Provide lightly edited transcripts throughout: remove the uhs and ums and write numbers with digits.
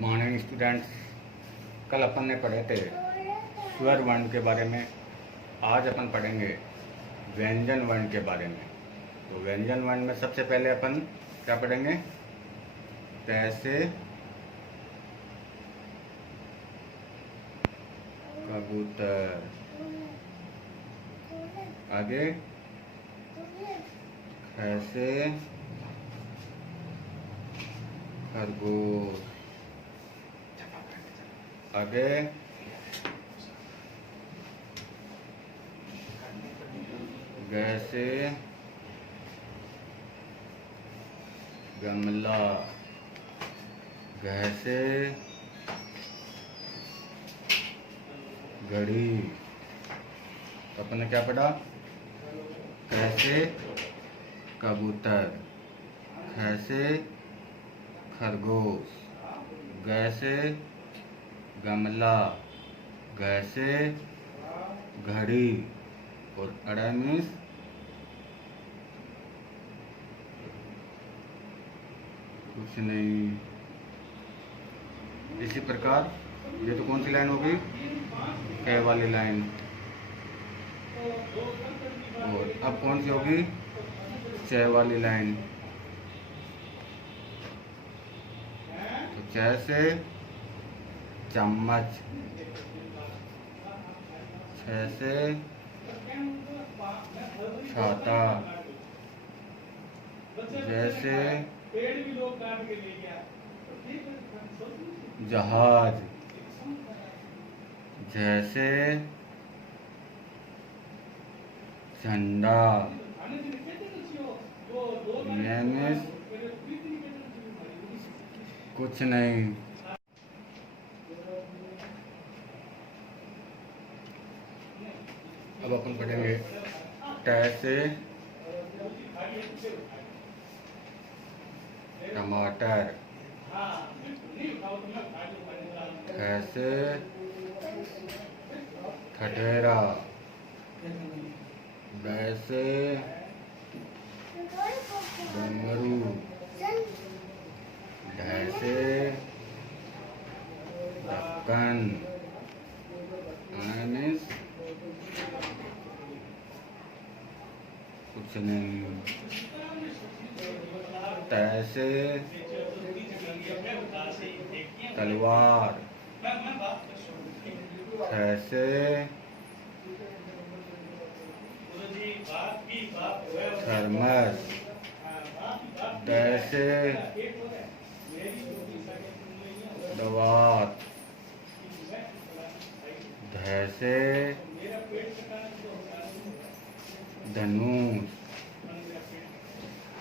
Morning students. कल अपन ने पढ़े थे स्वर वर्ण के बारे में। आज अपन पढ़ेंगे व्यंजन वर्ण के बारे में। तो व्यंजन वर्ण में सबसे पहले अपन क्या पढ़ेंगे? पैसे, कबूतर, आगे खैसे, खरगोश, आगे गैसे, गमला, घैसे, घड़ी। तो अपन ने क्या पढ़ा? कैसे कबूतर, खैसे खरगोश, गैसे गमला, घैसे घड़ी और अड़ा मीन्स कुछ नहीं। इसी प्रकार ये तो कौन सी लाइन होगी? कै वाली लाइन। और अब कौन सी होगी? च वाली लाइन। तो च से चम्मच, छ से छाता, जैसे जहाज, जैसे झंडा, यानी कुछ नहीं। अब अपन पढ़ेंगे ट से टमाटर, ठ से ठठेरा, ड से डमरू, ढ से ढक्कन, मीन्स कुछ नहीं। त से तलवार, थ से थर्मस, द से दवात, ध से धनुष,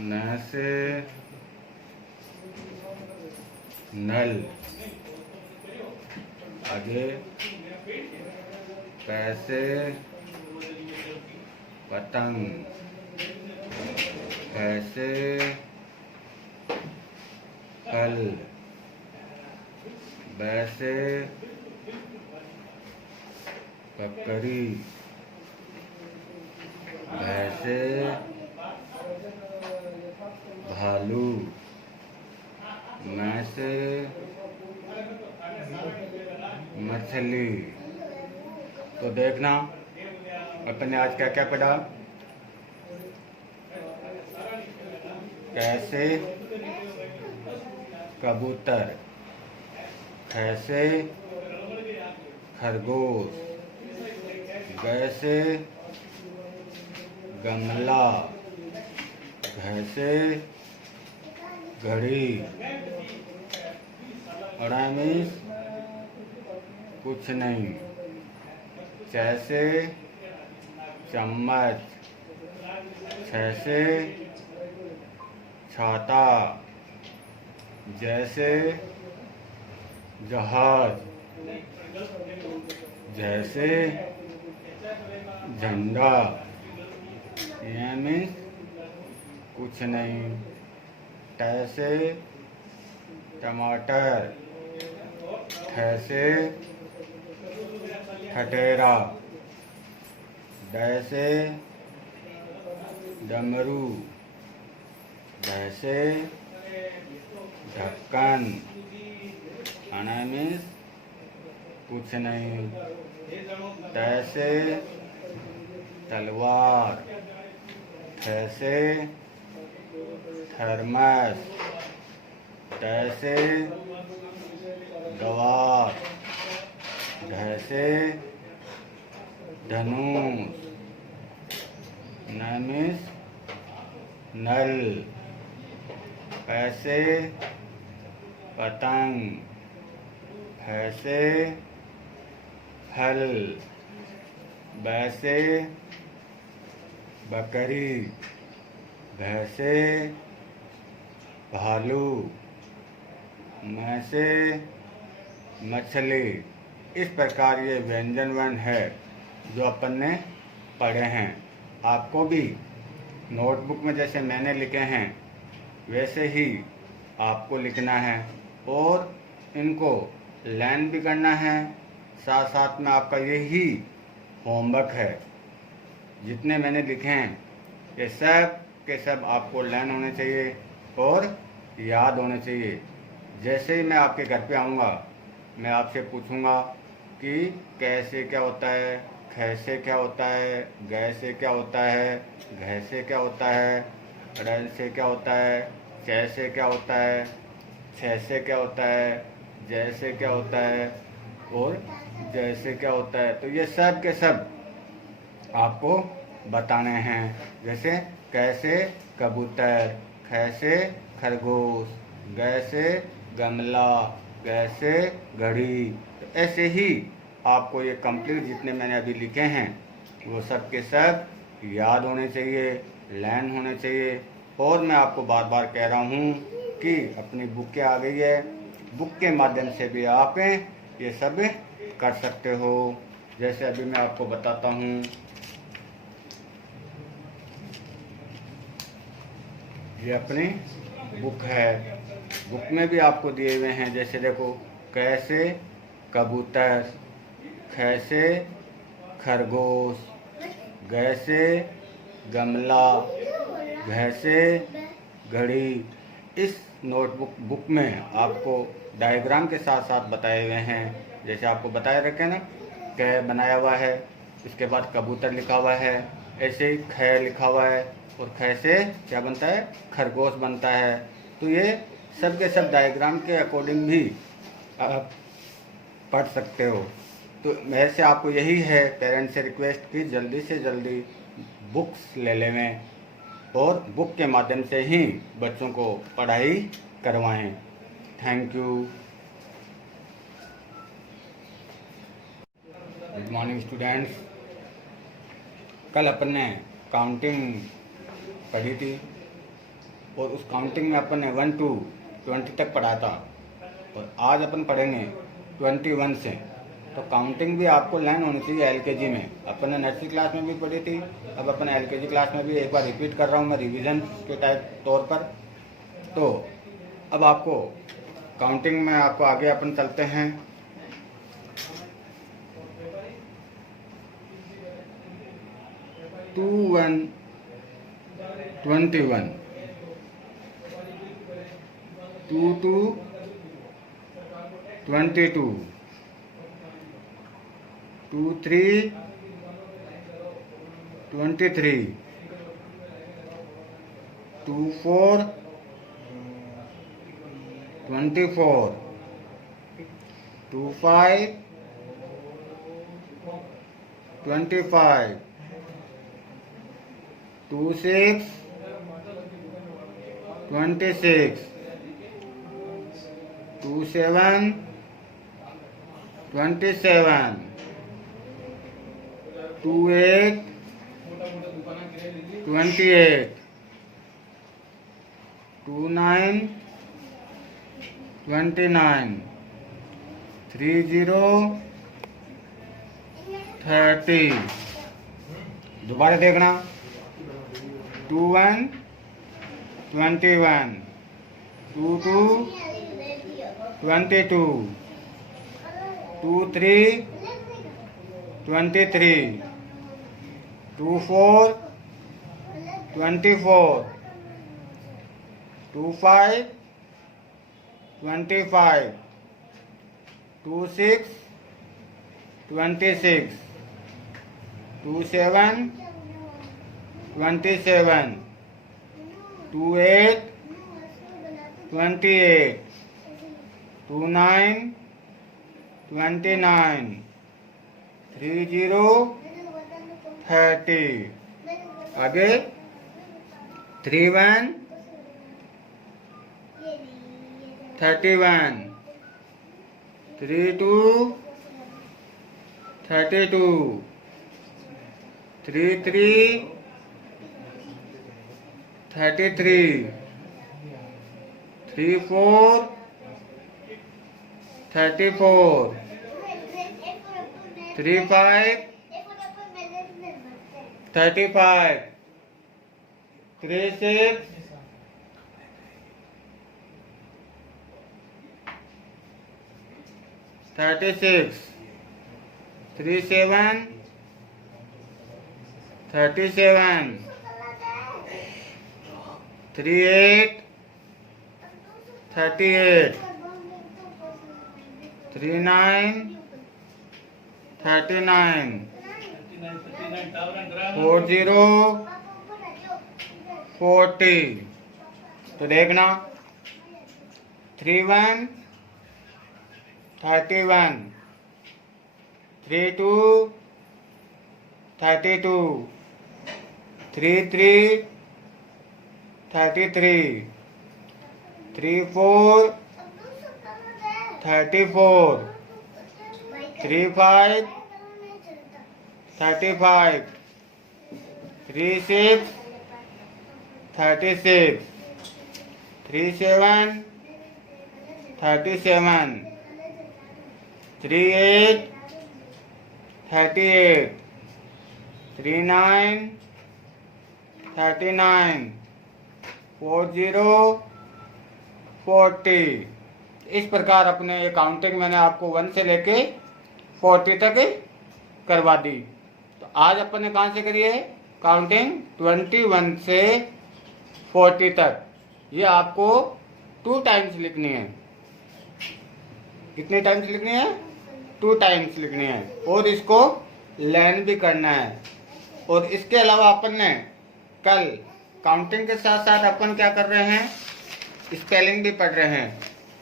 न से नल, आगे प से पतंग, फ से फल, ब से बकरी, भ से भालू, म से मछली। तो देखना अपन ने आज क्या क्या पढ़ा? कैसे कबूतर, खैसे खरगोश, गैसे गमला, घैसे घड़ी, अड़ा मीन्स कुछ नहीं। जैसे चम्मच, छ से छाता, जैसे जहाज, जैसे झंडा, यानी कुछ नहीं। ट से टमाटर, ठ से ठठेरा, ड से डमरू, ढ से ढक्कन, अना मीन्स कुछ नहीं। तैसे तलवार, थैसे थर्मस, तैसे गवार, ढैसे धनुष, न मीन्स नल, पैसे पतंग, फैसे फल, बैसे बकरी, भैंसे भालू, मैसे मछली। इस प्रकार ये व्यंजन वर्ण है जो अपन ने पढ़े हैं। आपको भी नोटबुक में जैसे मैंने लिखे हैं वैसे ही आपको लिखना है और इनको लर्न भी करना है। साथ साथ में आपका यही होमवर्क है। जितने मैंने लिखे हैं ये सब के सब आपको लर्न होने चाहिए और याद होने चाहिए। जैसे ही मैं आपके घर पे आऊँगा मैं आपसे पूछूंगा कि कैसे क्या होता है, खैसे क्या होता है, गैसे क्या होता है, घैसे क्या होता है, रल से क्या होता है, कैसे क्या होता है, छैसे क्या होता है, जैसे क्या होता है और जैसे क्या होता है। तो ये सब के सब आपको बताने हैं। जैसे कैसे कबूतर, खैसे खरगोश, गैसे गमला, कैसे घड़ी। तो ऐसे ही आपको ये कंप्लीट जितने मैंने अभी लिखे हैं वो सब के सब याद होने चाहिए, लर्न होने चाहिए। और मैं आपको बार बार कह रहा हूँ कि अपनी बुकें आ गई है, बुक के माध्यम से भी आप ये सब कर सकते हो। जैसे अभी मैं आपको बताता हूँ, ये अपनी बुक है। बुक में भी आपको दिए हुए हैं। जैसे देखो, कैसे कबूतर, खैसे खरगोश, गैसे गमला, भैंसे घड़ी। इस बुक में आपको डायग्राम के साथ साथ बताए हुए हैं। जैसे आपको बताए रखे ना, कै बनाया हुआ है, इसके बाद कबूतर लिखा हुआ है, ऐसे ही खै लिखा हुआ है और खै से क्या बनता है, खरगोश बनता है। तो ये सब के सब डायग्राम के अकॉर्डिंग भी आप पढ़ सकते हो। तो मेरे से आपको यही है, पेरेंट्स से रिक्वेस्ट कि जल्दी से जल्दी बुक्स ले लेवें और बुक के माध्यम से ही बच्चों को पढ़ाई करवाएं। Thank you. Good morning students. कल अपन ने काउंटिंग पढ़ी थी और उस काउंटिंग में अपन ने 1 to 20 तक पढ़ा था और आज अपन पढ़ेंगे 21 से। तो काउंटिंग भी आपको लर्न होनी चाहिए। एलकेजी में अपन ने नर्सरी क्लास में भी पढ़ी थी, अब अपन एलकेजी क्लास में भी एक बार रिपीट कर रहा हूँ मैं रिवीजन के तौर पर। तो अब आपको काउंटिंग में आपको आगे अपन चलते हैं। 2 1 21, 2 2 22, 2 3 23, 2 4 24, 2 5 25, 2 6 26, 2 7 27, 2 8 28, 2 9 29, 3 0 30। दोबारा देखना, 2 1 21, 2 2 22, 2 3 23, 2 4 24, 2 5 25, 2 6 26, 2 7 27, 2 8 28, 2 9 29, 3 0 30. आगे 3 1 31, 3 2 32, 3 3 33, 3 4 34, 3 5 35, 3 6 36, 3 7 37, 3 8 38, 3 9 39, 4 0 40. तो देखना 3 1 31, 3 2 32, 3 3 33, 3 4 34, 3 5 35, 3 6 36, 3 7 37, 3 8 38, 3 9 39, 4 0 40. इस प्रकार अपने ये काउंटिंग मैंने आपको 1 से लेके 40 तक करवा दी। तो आज अपन ने कहाँ से करी है काउंटिंग 21 से 40 तक। ये आपको 2 टाइम्स लिखनी है। कितने टाइम्स लिखनी है 2 टाइम्स लिखनी है और इसको लर्न भी करना है। और इसके अलावा अपन ने कल काउंटिंग के साथ साथ अपन क्या कर रहे हैं स्पेलिंग भी पढ़ रहे हैं।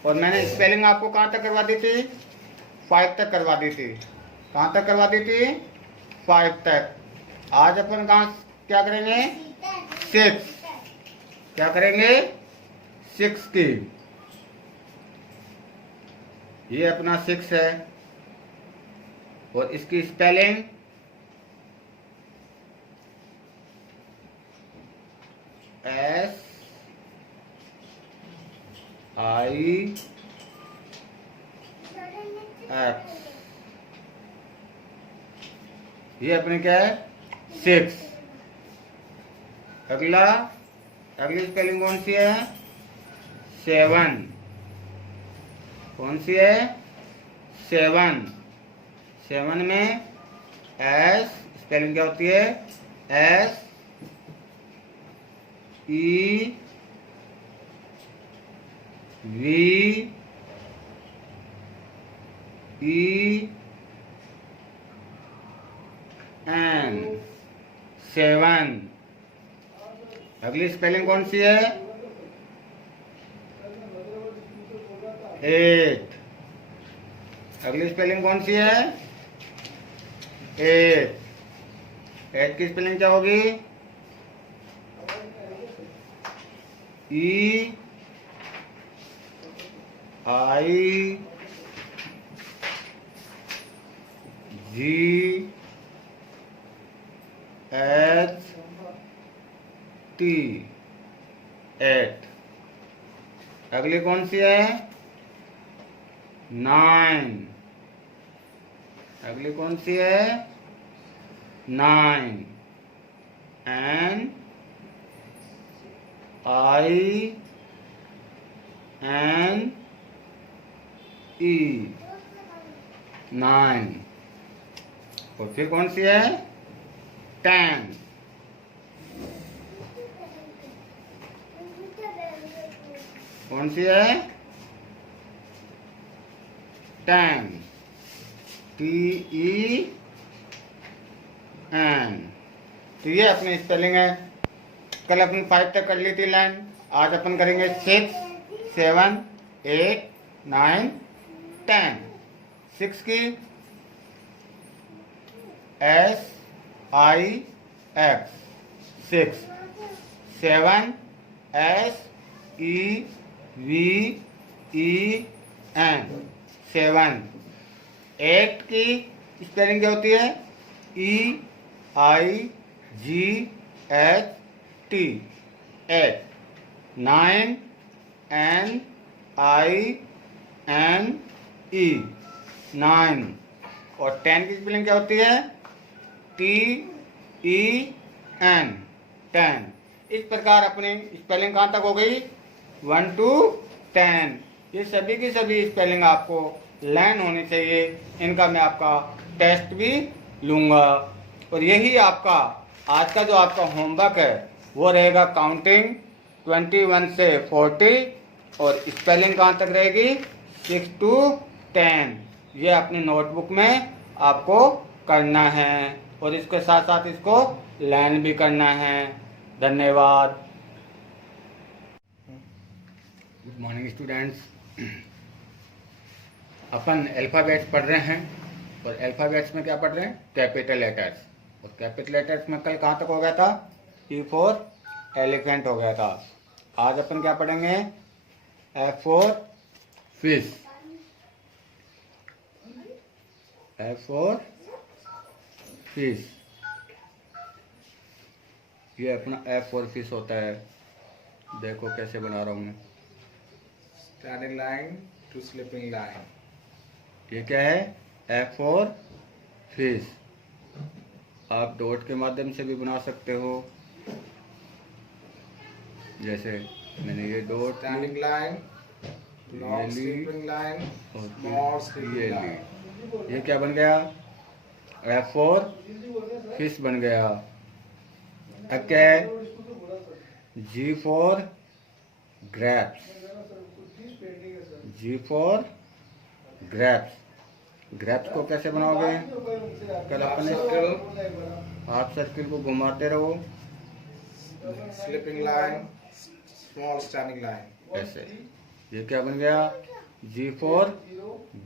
और मैंने स्पेलिंग आपको कहाँ तक करवा दी थी 5 तक करवा दी थी। कहाँ तक करवा दी थी 5 तक। आज अपन कहाँ क्या करेंगे 6। क्या करेंगे 6 की। ये अपना 6 है और इसकी स्पेलिंग SIX। ये अपने क्या है 6। अगली स्पेलिंग कौन सी है 7। कौन सी है 7। 7 में S स्पेलिंग क्या होती है SEVEN। सेवन। अगली स्पेलिंग कौन सी है 8। अगली स्पेलिंग कौन सी है 8। 8 की स्पेलिंग क्या होगी EIGHT 8। अगली कौन सी है 9। अगली कौन सी है 9। NINE 9। और फिर कौन सी है 10। कौन सी है 10, TEN। तो ये अपनी स्पेलिंग है। कल अपन 5 तक कर ली थी लाइन, आज अपन करेंगे 6, 7, 8, 9, 10। 6 की SIX 6, 7 SEVEN 7। 8 की स्पेलिंग क्या होती है? EIGHT 8। 9 NINE 9। और 10 की स्पेलिंग क्या होती है? TEN 10। इस प्रकार अपनी स्पेलिंग कहाँ तक हो गई? 1 to 10। ये सभी की सभी स्पेलिंग आपको लर्न होनी चाहिए। इनका मैं आपका टेस्ट भी लूँगा। और यही आपका आज का जो आपका होमवर्क है वो रहेगा काउंटिंग 21 से 40। और स्पेलिंग कहाँ तक रहेगी? 6 to 10। ये अपनी नोटबुक में आपको करना है और इसके साथ साथ इसको लर्न भी करना है। धन्यवाद। Good morning students. अपन अल्फ़ाबेट्स पढ़ रहे हैं और अल्फ़ाबेट्स में क्या पढ़ रहे हैं? Capital letters. और कैपिटल लेटर्स में कल कहाँ तक हो गया था? E फॉर एलिफेंट हो गया था। आज अपन क्या पढ़ेंगे? F for fish. F for fish. ये अपना F फॉर फिश होता है। देखो कैसे बना रहा हूँ मैं। Standing line to sleeping line. ये क्या है? F for fish. आप डॉट के माध्यम से भी बना सकते हो, जैसे मैंने ये dot standing line, long sleeping line, small sleeping line. ये क्या बन गया? F फॉर फिश बन गया। अब क्या है? G for grapes. G for grapes. Grapes को कैसे बनाओगे? कल अपन हाफ सर्किल को घुमाते रहो, sleeping line, small standing line. ऐसे। ये क्या बन गया? G फॉर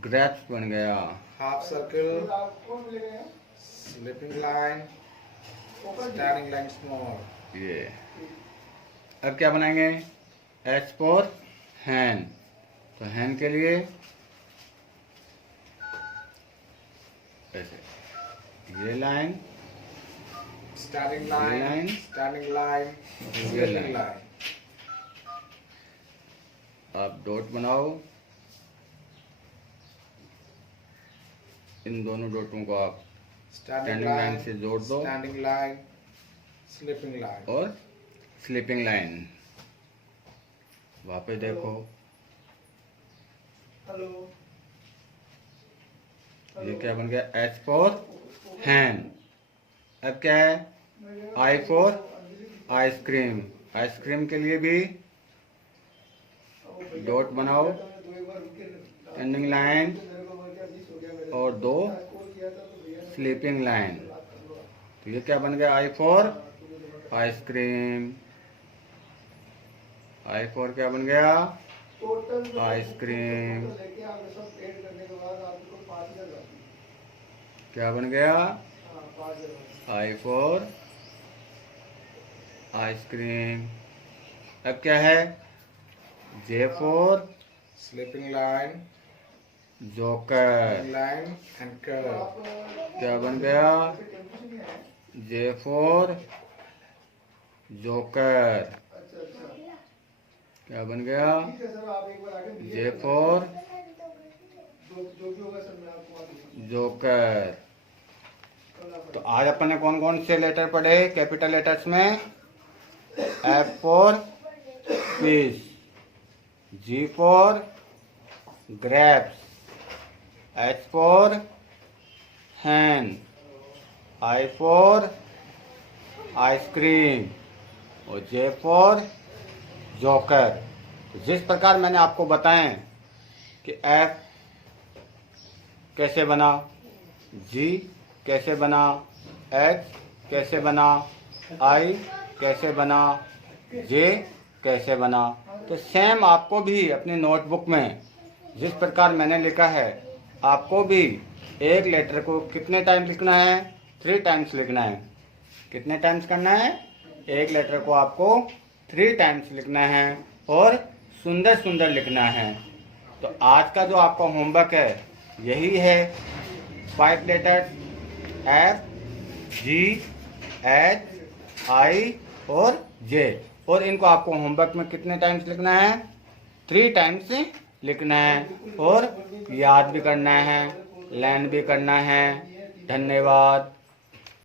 ग्रेप्स बन गया। Half circle, sleeping line, standing line small. ये अब क्या बनाएंगे? H for hen. तो हैन के लिए ऐसे ये लाइन, स्टैंडिंग ये लाइन, लाइन, स्टैंडिंग लाइन, ये स्लीपिंग लाइन। लाइन। आप डॉट बनाओ, इन दोनों डॉटों को आप स्टैंडिंग लाइन से जोड़ दो स्टैंडिंग लाइन, स्लीपिंग लाइन और स्लीपिंग लाइन। वहाँ पे देखो, ये क्या बन गया? H for hen. अब क्या है? I for ice cream. आइसक्रीम के लिए भी डॉट बनाओ, स्टैंडिंग लाइन और 2 स्लीपिंग लाइन। तो ये क्या बन गया? I for ice cream. I for क्या बन गया? आइसक्रीम। क्या बन गया? I for ice cream. अब क्या है? J for sleeping line, joker. Line and curve. क्या बन गया? J for joker. क्या बन गया? J for joker. तो आज अपन ने कौन कौन से लेटर पढ़े कैपिटल लेटर्स में? F for fish, G for grapes, H for hen, I for ice cream और J फॉर जोकर। तो जिस प्रकार मैंने आपको बताएं कि F कैसे बना, जी कैसे बना, एच कैसे बना, आई कैसे बना, जे कैसे बना। तो सेम आपको भी अपनी नोटबुक में जिस प्रकार मैंने लिखा है, आपको भी एक लेटर को कितने टाइम्स लिखना है, 3 टाइम्स लिखना है। कितने टाइम्स करना है, एक लेटर को आपको 3 टाइम्स लिखना है और सुंदर सुंदर लिखना है। तो आज का जो आपका होमवर्क है यही है, 5 लेटर्स एफ, जी, एच, आई और जे। और इनको आपको होमवर्क में कितने टाइम्स लिखना है, 3 टाइम्स लिखना है और याद भी करना है, लर्न भी करना है। धन्यवाद।